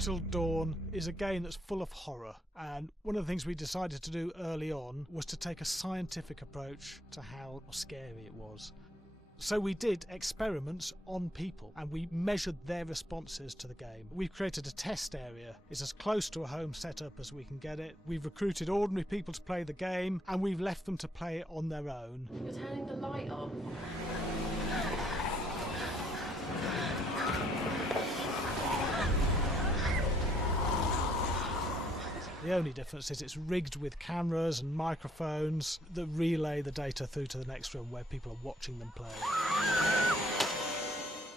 Until Dawn is a game that's full of horror, and one of the things we decided to do early on was to take a scientific approach to how scary it was. So we did experiments on people and we measured their responses to the game. We've created a test area. It's as close to a home setup as we can get it. We've recruited ordinary people to play the game and we've left them to play it on their own. You're turning the light off. The only difference is it's rigged with cameras and microphones that relay the data through to the next room where people are watching them play.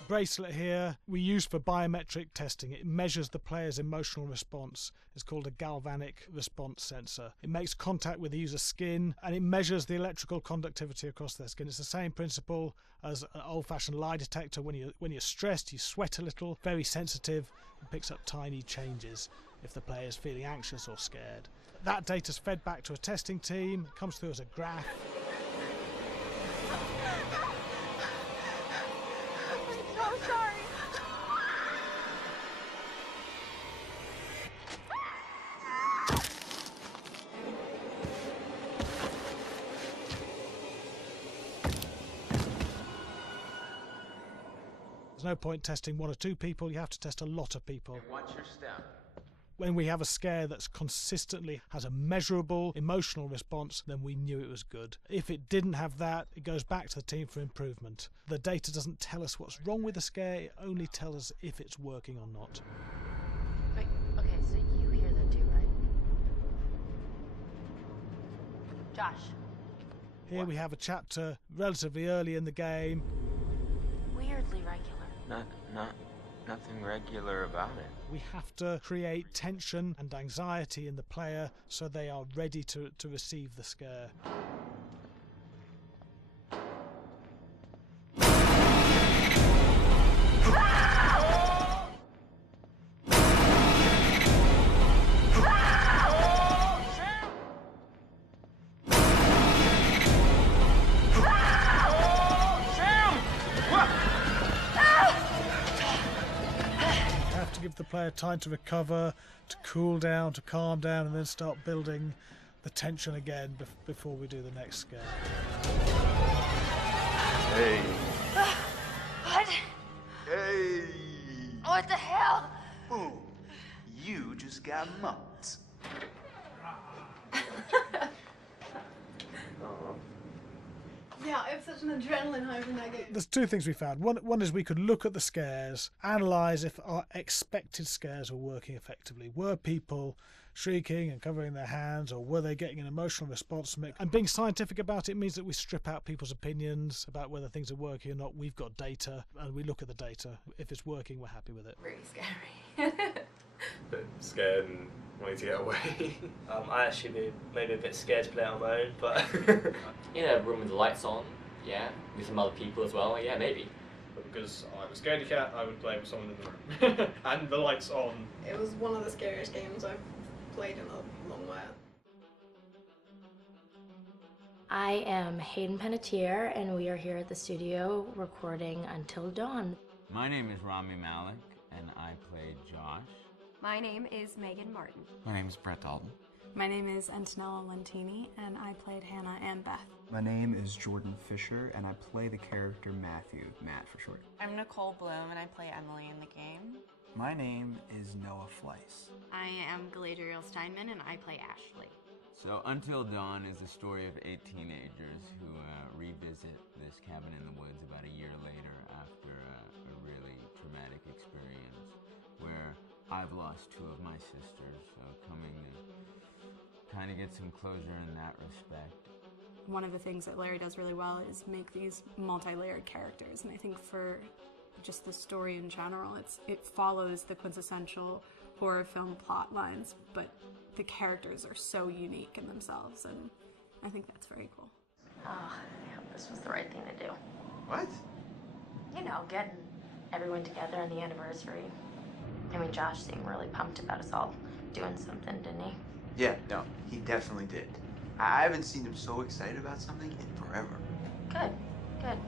Bracelet here we use for biometric testing. It measures the player's emotional response. It's called a galvanic response sensor. It makes contact with the user's skin and it measures the electrical conductivity across their skin. It's the same principle as an old-fashioned lie detector. When you're stressed, you sweat a little, very sensitive, and picks up tiny changes if the player is feeling anxious or scared. That data's fed back to a testing team, it comes through as a graph. I'm so sorry. There's no point testing one or two people, you have to test a lot of people. And watch your step. When we have a scare that's consistently has a measurable emotional response, then we knew it was good. If it didn't have that, it goes back to the team for improvement. The data doesn't tell us what's wrong with the scare, it only tells us if it's working or not. Wait, okay, so you hear that too, right? Josh. Here we have a chapter relatively early in the game. Weirdly regular. Nothing regular about it. We have to create tension and anxiety in the player so they are ready to receive the scare. Give the player time to recover, to cool down, to calm down, and then start building the tension again before we do the next scare. Hey. What? Hey. What the hell? Boom. You just got mugged. Yeah, I have such an adrenaline high from that game. There's two things we found. One is we could look at the scares, analyse if our expected scares were working effectively. Were people shrieking and covering their hands, or were they getting an emotional response from it? And being scientific about it means that we strip out people's opinions about whether things are working or not. We've got data, and we look at the data. If it's working, we're happy with it. Really scary. Bit scared and wanting to get away. I actually be maybe a bit scared to play on my own, but in a room with the lights on, yeah, with some other people as well, yeah, maybe. But because I'm a scaredy cat, I would play with someone in the room. And the lights on. It was one of the scariest games I've played in a long while. I am Hayden Panettiere, and we are here at the studio recording Until Dawn. My name is Rami Malek, and I play Josh. My name is Megan Martin. My name is Brett Dalton. My name is Antonella Lentini, and I played Hannah and Beth. My name is Jordan Fisher, and I play the character Matthew, Matt for short. I'm Nicole Bloom, and I play Emily in the game. My name is Noah Fleiss. I am Galadriel Steinman, and I play Ashley. So Until Dawn is the story of 8 teenagers who revisit this cabin in the woods about a year later after a really traumatic experience where I've lost 2 of my sisters, so coming to kind of get some closure in that respect. One of the things that Larry does really well is make these multi-layered characters, and I think for just the story in general, it follows the quintessential horror film plot lines, but the characters are so unique in themselves, and I think that's very cool. Oh, I hope this was the right thing to do. What? You know, getting everyone together on the anniversary. I mean, Josh seemed really pumped about us all doing something, didn't he? Yeah, no, he definitely did. I haven't seen him so excited about something in forever. Good, good.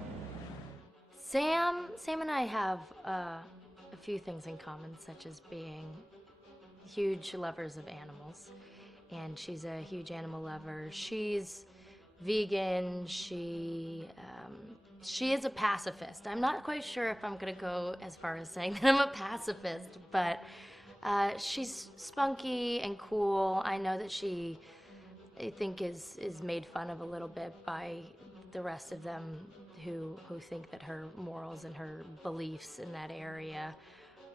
Sam and I have a few things in common, such as being huge lovers of animals, and she's a huge animal lover. She's vegan. She is a pacifist. I'm not quite sure if I'm gonna go as far as saying that I'm a pacifist, but she's spunky and cool. I know that she, I think, is made fun of a little bit by the rest of them who think that her morals and her beliefs in that area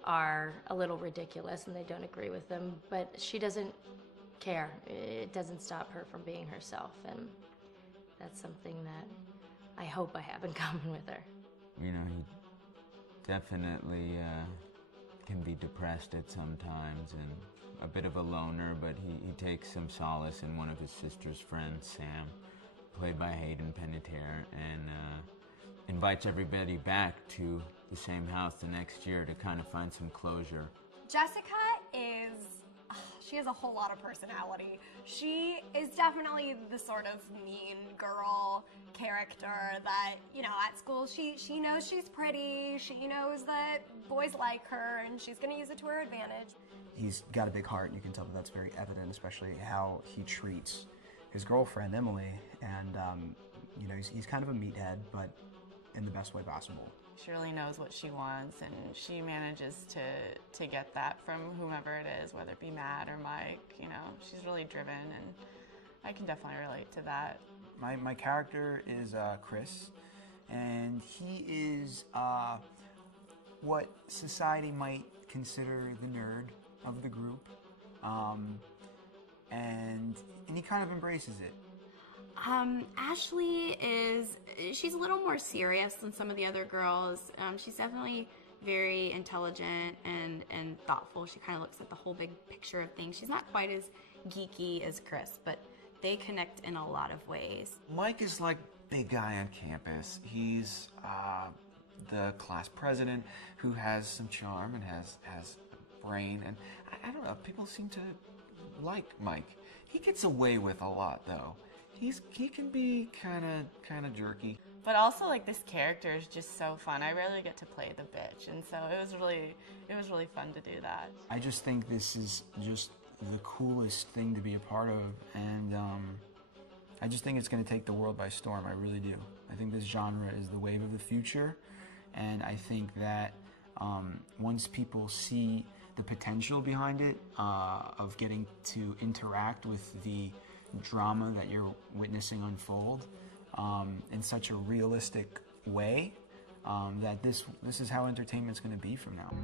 are a little ridiculous and they don't agree with them, but she doesn't care. It doesn't stop her from being herself, and that's something that I hope I have in common with her. You know, he definitely can be depressed at some times and a bit of a loner, but he takes some solace in one of his sister's friends, Sam, played by Hayden Panettiere, and invites everybody back to the same house the next year to kind of find some closure. Jessica she has a whole lot of personality. She is definitely the sort of mean girl character that, you know, at school she knows she's pretty, she knows that boys like her, and she's gonna use it to her advantage. He's got a big heart, and you can tell that that's very evident, especially how he treats his girlfriend, Emily, and, you know, he's kind of a meathead, but in the best way possible. She really knows what she wants, and she manages to get that from whomever it is, whether it be Matt or Mike. You know, she's really driven, and I can definitely relate to that. My character is Chris, and he is what society might consider the nerd of the group, and he kind of embraces it. Ashley she's a little more serious than some of the other girls. She's definitely very intelligent and thoughtful. She kind of looks at the whole big picture of things. She's not quite as geeky as Chris, but they connect in a lot of ways. Mike is like big guy on campus. He's the class president who has some charm and has a brain, and I don't know, people seem to like Mike. He gets away with a lot though. He can be kind of jerky. But also, like, this character is just so fun. I rarely get to play the bitch, and so it was really fun to do that. I just think this is just the coolest thing to be a part of, and I just think it's going to take the world by storm. I really do. I think this genre is the wave of the future, and I think that once people see the potential behind it, of getting to interact with the drama that you're witnessing unfold in such a realistic way, that this is how entertainment's going to be from now.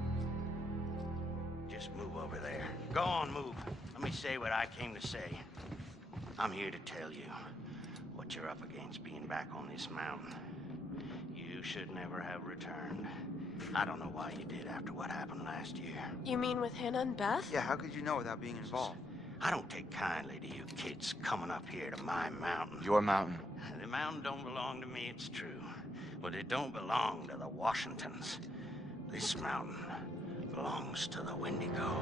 Just move over there. Go on, move. Let me say what I came to say. I'm here to tell you what you're up against being back on this mountain. You should never have returned. I don't know why you did after what happened last year. You mean with Hannah and Beth? Yeah, how could you know without being involved? I don't take kindly to you kids coming up here to my mountain. Your mountain. The mountain don't belong to me, it's true. But it don't belong to the Washingtons. This mountain belongs to the Wendigo.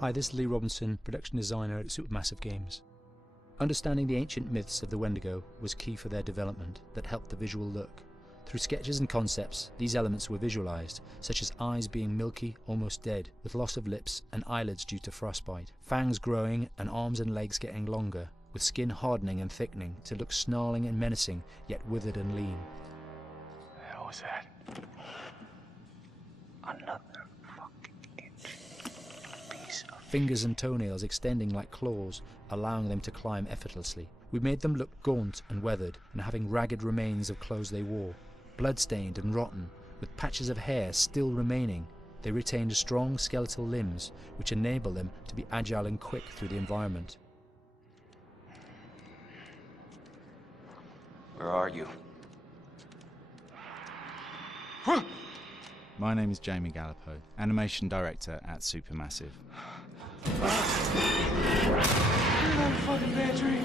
Hi, this is Lee Robinson, production designer at Supermassive Games. Understanding the ancient myths of the Wendigo was key for their development that helped the visual look. Through sketches and concepts, these elements were visualized, such as eyes being milky, almost dead, with loss of lips and eyelids due to frostbite, fangs growing and arms and legs getting longer, with skin hardening and thickening to look snarling and menacing, yet withered and lean. What the hell was that? Another fucking piece of... Fingers and toenails extending like claws, allowing them to climb effortlessly. We made them look gaunt and weathered, and having ragged remains of clothes they wore. Blood-stained and rotten, with patches of hair still remaining, they retained strong skeletal limbs, which enable them to be agile and quick through the environment. Where are you? My name is Jamie Gallipo, animation director at Supermassive. Fucking battery.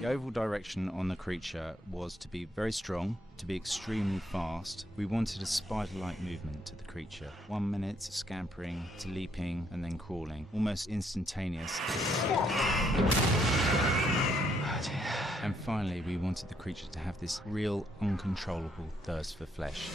The overall direction on the creature was to be very strong, to be extremely fast. We wanted a spider-like movement to the creature. 1 minute scampering to leaping and then crawling, almost instantaneous. And finally, we wanted the creature to have this real, uncontrollable thirst for flesh.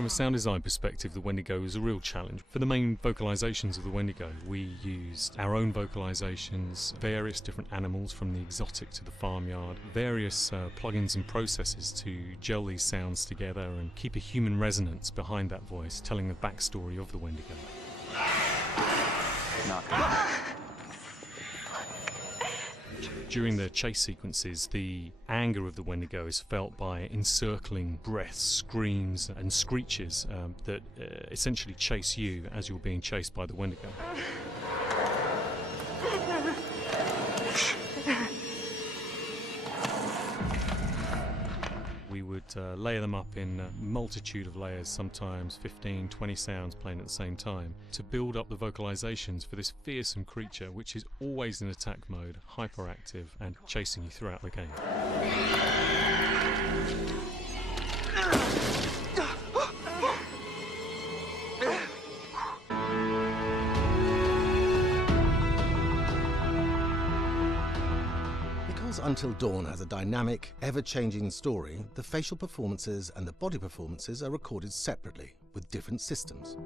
From a sound design perspective, the Wendigo is a real challenge. For the main vocalisations of the Wendigo, we used our own vocalisations, various different animals from the exotic to the farmyard, various plugins and processes to gel these sounds together and keep a human resonance behind that voice, telling the backstory of the Wendigo. During the chase sequences, the anger of the Wendigo is felt by encircling breaths, screams and screeches that essentially chase you as you're being chased by the Wendigo. We would layer them up in a multitude of layers, sometimes 15, 20 sounds playing at the same time, to build up the vocalizations for this fearsome creature which is always in attack mode, hyperactive and chasing you throughout the game. Because Until Dawn has a dynamic, ever-changing story, the facial performances and the body performances are recorded separately, with different systems.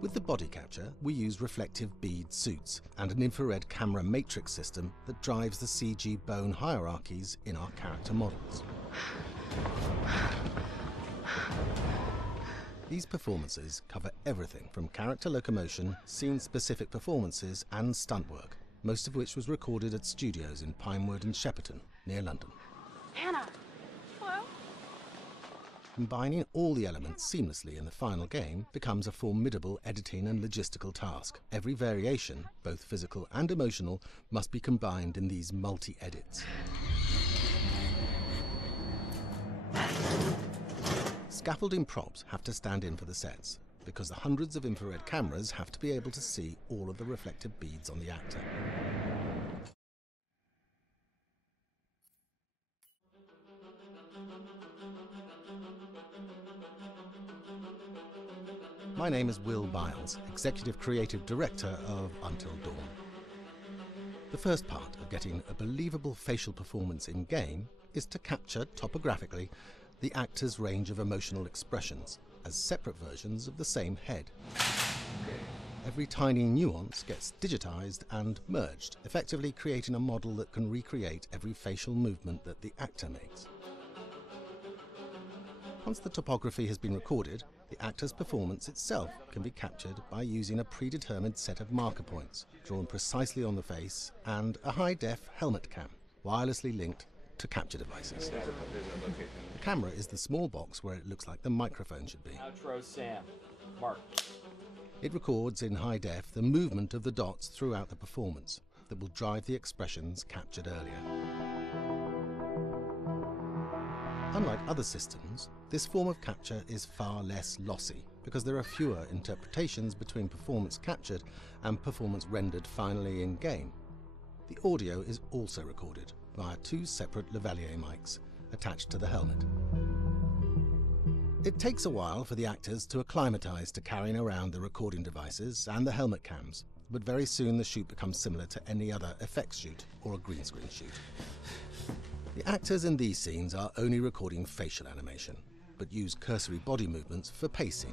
With the body capture, we use reflective bead suits and an infrared camera matrix system that drives the CG bone hierarchies in our character models. These performances cover everything from character locomotion, scene-specific performances and stunt work, most of which was recorded at studios in Pinewood and Shepperton, near London. Hannah! Hello? Combining all the elements seamlessly in the final game becomes a formidable editing and logistical task. Every variation, both physical and emotional, must be combined in these multi-edits. Scaffolding props have to stand in for the sets, because the hundreds of infrared cameras have to be able to see all of the reflective beads on the actor. My name is Will Biles, Executive Creative Director of Until Dawn. The first part of getting a believable facial performance in-game is to capture topographically the actor's range of emotional expressions as separate versions of the same head. Every tiny nuance gets digitized and merged, effectively creating a model that can recreate every facial movement that the actor makes. Once the topography has been recorded, the actor's performance itself can be captured by using a predetermined set of marker points, drawn precisely on the face, and a high-def helmet cam, wirelessly linked to capture devices. The camera is the small box where it looks like the microphone should be. Outro Sam. Mark. It records in high def the movement of the dots throughout the performance that will drive the expressions captured earlier. Unlike other systems, this form of capture is far less lossy because there are fewer interpretations between performance captured and performance rendered finally in-game. The audio is also recorded via two separate lavalier mics attached to the helmet. It takes a while for the actors to acclimatise to carrying around the recording devices and the helmet cams, but very soon the shoot becomes similar to any other effects shoot or a green screen shoot. The actors in these scenes are only recording facial animation, but use cursory body movements for pacing.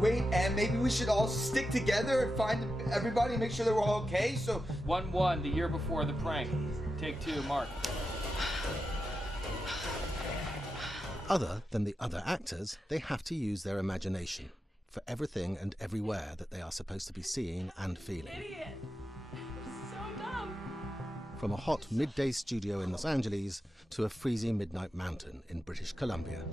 Wait, and maybe we should all stick together and find everybody and make sure that we're all okay, so... 1-1, the year before the prank. Take 2, Mark. Other than the other actors, they have to use their imagination for everything and everywhere that they are supposed to be seeing and feeling. Idiot! So dumb! From a hot midday studio in Los Angeles to a freezing midnight mountain in British Columbia.